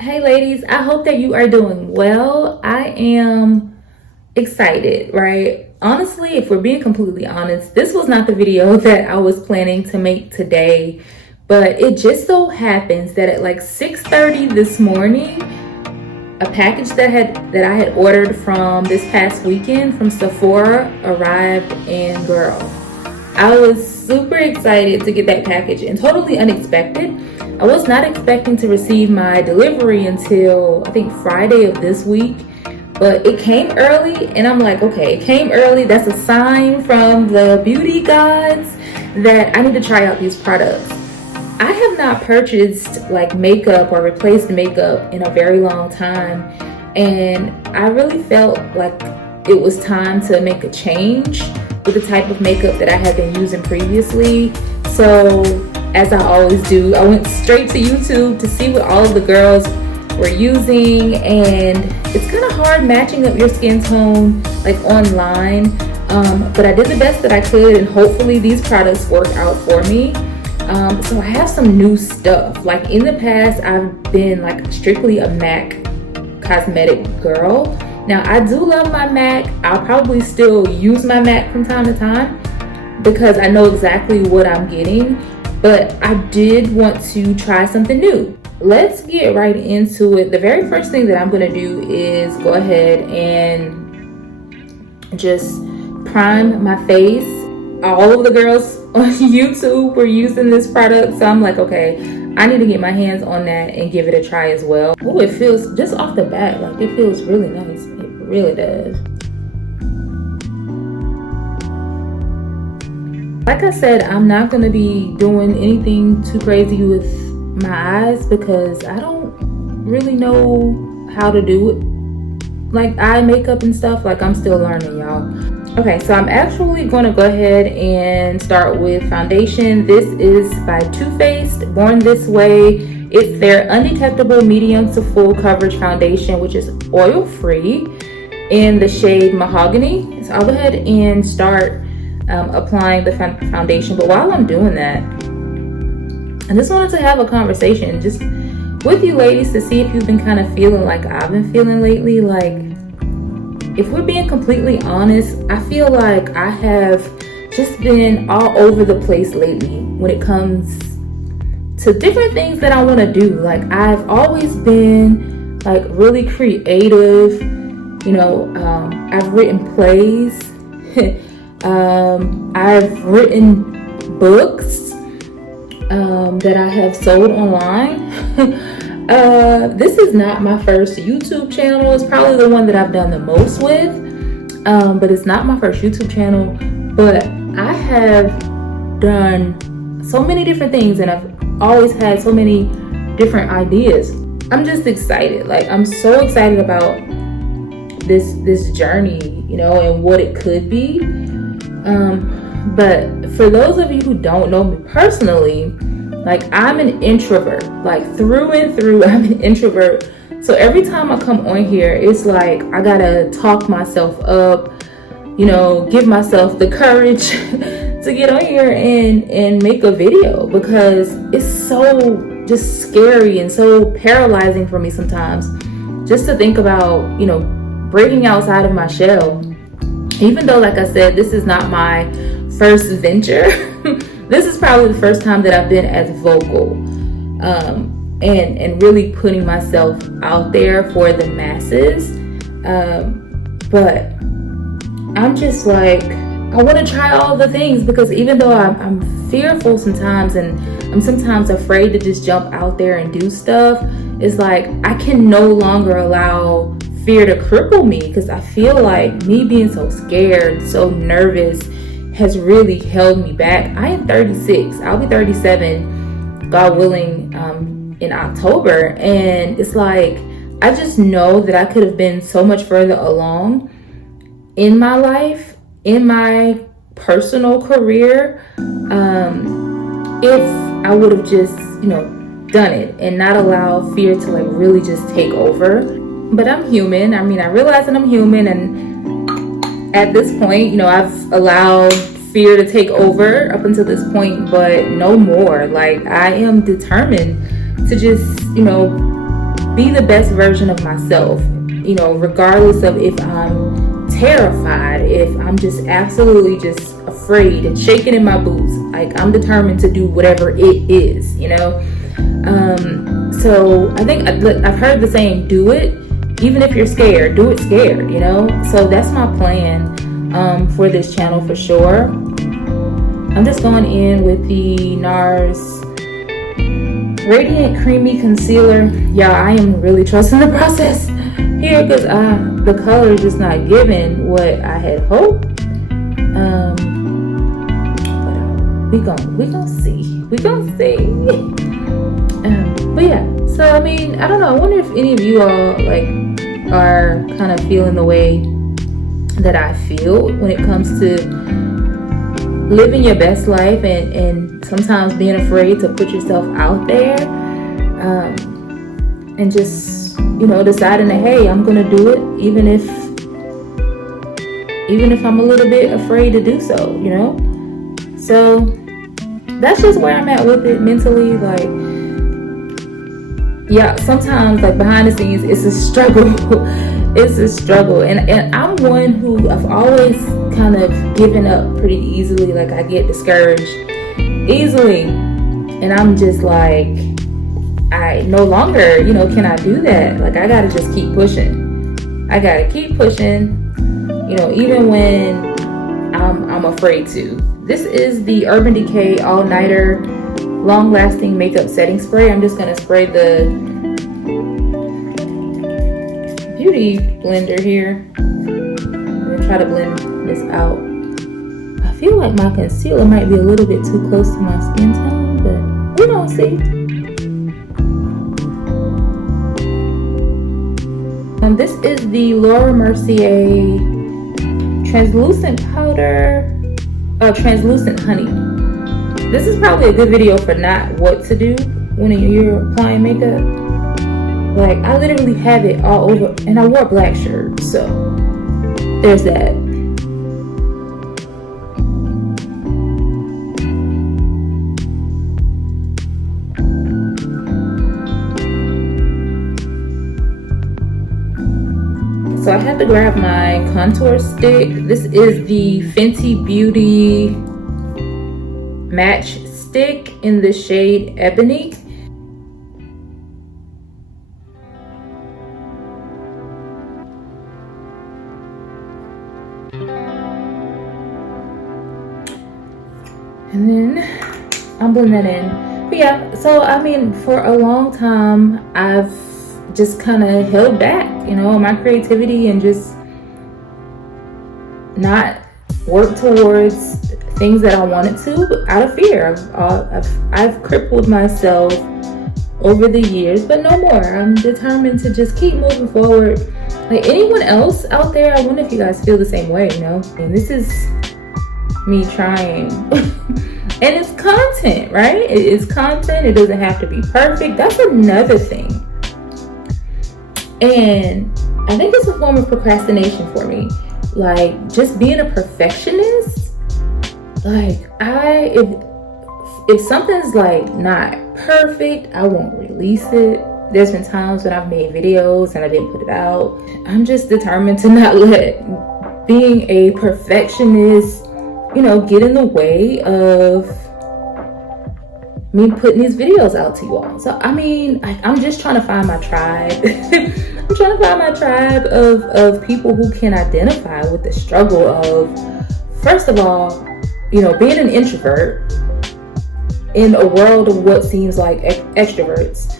Hey ladies, I hope that you are doing well. I am excited, right? Honestly, if we're being completely honest, this was not the video that I was planning to make today, but it just so happens that at like 6:30 this morning, a package that I had ordered from this past weekend from Sephora arrived, and girl, I was super excited to get that package and totally unexpected. I was not expecting to receive my delivery until I think Friday of this week, but it came early and I'm like, okay, it came early. That's a sign from the beauty gods that I need to try out these products. I have not purchased like makeup or replaced makeup in a very long time, and I really felt like it was time to make a change with the type of makeup that I had been using previously. So as I always do, I went straight to YouTube to see what all of the girls were using, and it's kind of hard matching up your skin tone like online, but I did the best that I could, and hopefully these products work out for me. So I have some new stuff. Like in the past, I've been like strictly a MAC cosmetic girl. Now I do love my MAC. I'll probably still use my MAC from time to time because I know exactly what I'm getting, but I did want to try something new. Let's get right into it. The very first thing that I'm gonna do is go ahead and just prime my face. All of the girls on YouTube were using this product, so I'm like, okay, I need to get my hands on that and give it a try as well. Oh, it feels, just off the bat, like it feels really nice. It really does. Like I said, I'm not gonna be doing anything too crazy with my eyes because I don't really know how to do it. Like eye makeup and stuff, like I'm still learning, y'all. Okay, so I'm actually going to go ahead and start with foundation. This is by Too Faced, Born This Way. It's their undetectable medium to full coverage foundation, which is oil free, in the shade Mahogany. So I'll go ahead and start applying the foundation. But while I'm doing that, I just wanted to have a conversation just with you ladies to see if you've been kind of feeling like I've been feeling lately. Like, if we're being completely honest, I feel like I have just been all over the place lately when it comes to different things that I want to do. Like I've always been like really creative, you know. I've written plays, I've written books that I have sold online. This is not my first YouTube channel. It's probably the one that I've done the most with, but it's not my first YouTube channel. But I have done so many different things, and I've always had so many different ideas. I'm just excited. Like I'm so excited about this journey, you know, and what it could be. But for those of you who don't know me personally, like I'm an introvert, like through and through. I'm an introvert. So every time I come on here, it's like I gotta talk myself up, you know, give myself the courage to get on here and make a video, because it's so just scary and so paralyzing for me sometimes just to think about, you know, breaking outside of my shell. Even though, like I said, this is not my first venture. This is probably the first time that I've been as vocal and really putting myself out there for the masses. But I'm just like, I want to try all the things, because even though I'm fearful sometimes, and I'm sometimes afraid to just jump out there and do stuff, it's like I can no longer allow fear to cripple me, because I feel like me being so scared, so nervous, has really held me back. I am 36. I'll be 37, God willing, in October. And it's like, I just know that I could have been so much further along in my life, in my personal career, if I would have just, you know, done it and not allow fear to like really just take over. But I'm human. I mean, I realize that I'm human, and at this point, you know, I've allowed fear to take over up until this point, but no more. Like I am determined to just, you know, be the best version of myself, you know, regardless of if I'm terrified, if I'm just absolutely just afraid and shaking in my boots. Like, I'm determined to do whatever it is, you know. So I think I've heard the saying, do it even if you're scared, do it scared, you know. So that's my plan for this channel for sure. I'm just going in with the NARS Radiant Creamy Concealer. Yeah, I am really trusting the process here because the color is just not giving what I had hoped. But we gonna see. But yeah, so I mean, I don't know. I wonder if any of you all like are kind of feeling the way that I feel when it comes to living your best life and sometimes being afraid to put yourself out there, and just, you know, deciding that, hey, I'm gonna do it even if I'm a little bit afraid to do so, you know. So that's just where I'm at with it mentally. Like, yeah, sometimes like behind the scenes it's a struggle. It's a struggle, and I'm one who I've always kind of given up pretty easily. Like, I get discouraged easily, and I'm just like, I no longer, you know, can I do that? Like, I gotta just keep pushing. I gotta keep pushing, you know, even when I'm afraid to. This is the Urban Decay All Nighter Long Lasting Makeup Setting Spray. I'm just gonna spray the beauty blender here. I'm gonna try to blend this out. I feel like my concealer might be a little bit too close to my skin tone, but we're gonna see. This is the Laura Mercier translucent powder, translucent honey. This is probably a good video for not what to do when you're applying makeup. Like, I literally have it all over, and I wore a black shirt, so there's that. So I have to grab my contour stick. This is the Fenty Beauty Match Stick in the shade Ebony. And then I'll blend that in. But yeah, so I mean, for a long time, I've just kind of held back, you know, my creativity and just not work towards things that I wanted to out of fear. I've crippled myself over the years, but no more. I'm determined to just keep moving forward. Like, anyone else out there, I wonder if you guys feel the same way, you know? And this is me trying. And it's content, right? It's content. It doesn't have to be perfect. That's another thing. And I think it's a form of procrastination for me. Like, just being a perfectionist. Like, if something's like not perfect, I won't release it. There's been times when I've made videos and I didn't put it out. I'm just determined to not let being a perfectionist, you know, get in the way of me putting these videos out to you all. So I mean, I'm just trying to find my tribe. I'm trying to find my tribe of people who can identify with the struggle of, first of all, you know, being an introvert in a world of what seems like extroverts.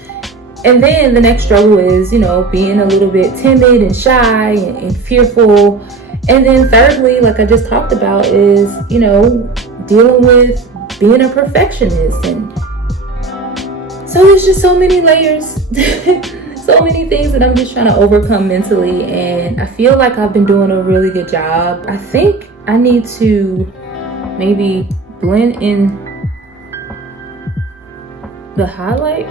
And then the next struggle is, you know, being a little bit timid and shy and fearful. And then thirdly, like I just talked about, is, you know, dealing with being a perfectionist. And so there's just so many layers, so many things that I'm just trying to overcome mentally. And I feel like I've been doing a really good job. I think I need to maybe blend in the highlight.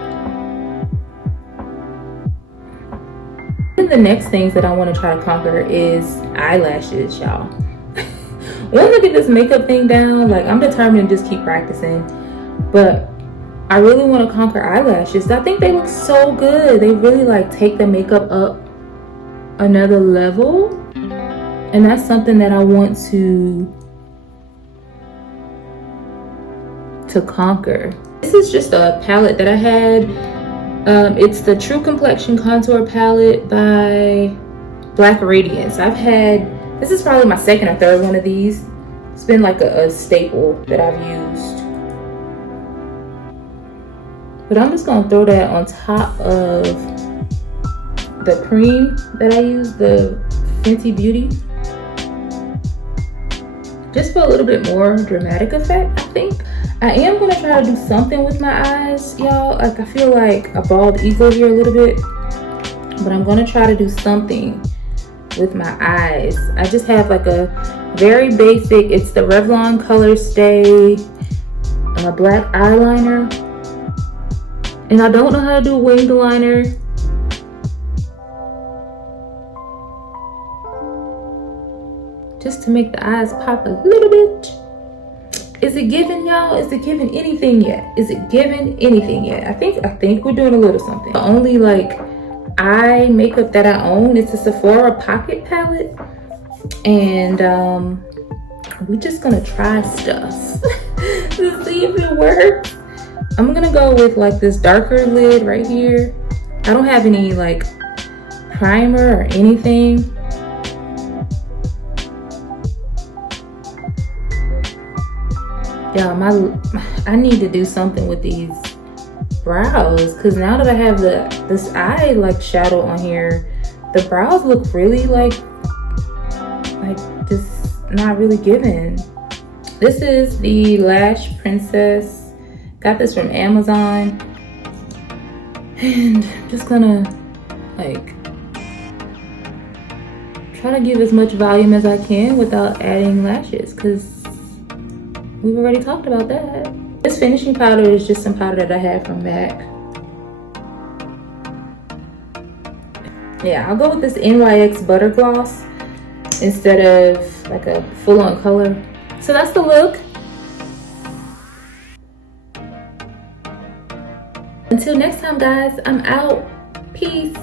The next things that I want to try to conquer is eyelashes, y'all. Once I get this makeup thing down, like, I'm determined to just keep practicing. But I really want to conquer eyelashes. I think they look so good. They really like take the makeup up another level. And that's something that I want to conquer. This is just a palette that I had. It's the True Complexion Contour Palette by Black Radiance. This is probably my second or third one of these. It's been like a staple that I've used. But I'm just gonna throw that on top of the cream that I use, the Fenty Beauty. Just for a little bit more dramatic effect, I think. I am gonna try to do something with my eyes, y'all. Like, I feel like a bald eagle here a little bit, but I'm gonna try to do something with my eyes. I just have like a very basic, it's the Revlon Color Stay black eyeliner. And I don't know how to do a winged liner. Just to make the eyes pop a little bit. Is it giving, y'all? Is it giving anything yet? Is it giving anything yet? I think we're doing a little something. The only like eye makeup that I own is the Sephora Pocket Palette. And we're just gonna try stuff to see if it works. I'm gonna go with like this darker lid right here. I don't have any like primer or anything. Yeah, I need to do something with these brows, because now that I have this eye like shadow on here, the brows look really like just not really giving. This is the Lash Princess. Got this from Amazon, and I'm just gonna like try to give as much volume as I can without adding lashes, because we've already talked about that. This finishing powder is just some powder that I have from MAC. Yeah, I'll go with this NYX Butter Gloss instead of like a full-on color. So that's the look. Until next time, guys, I'm out. Peace.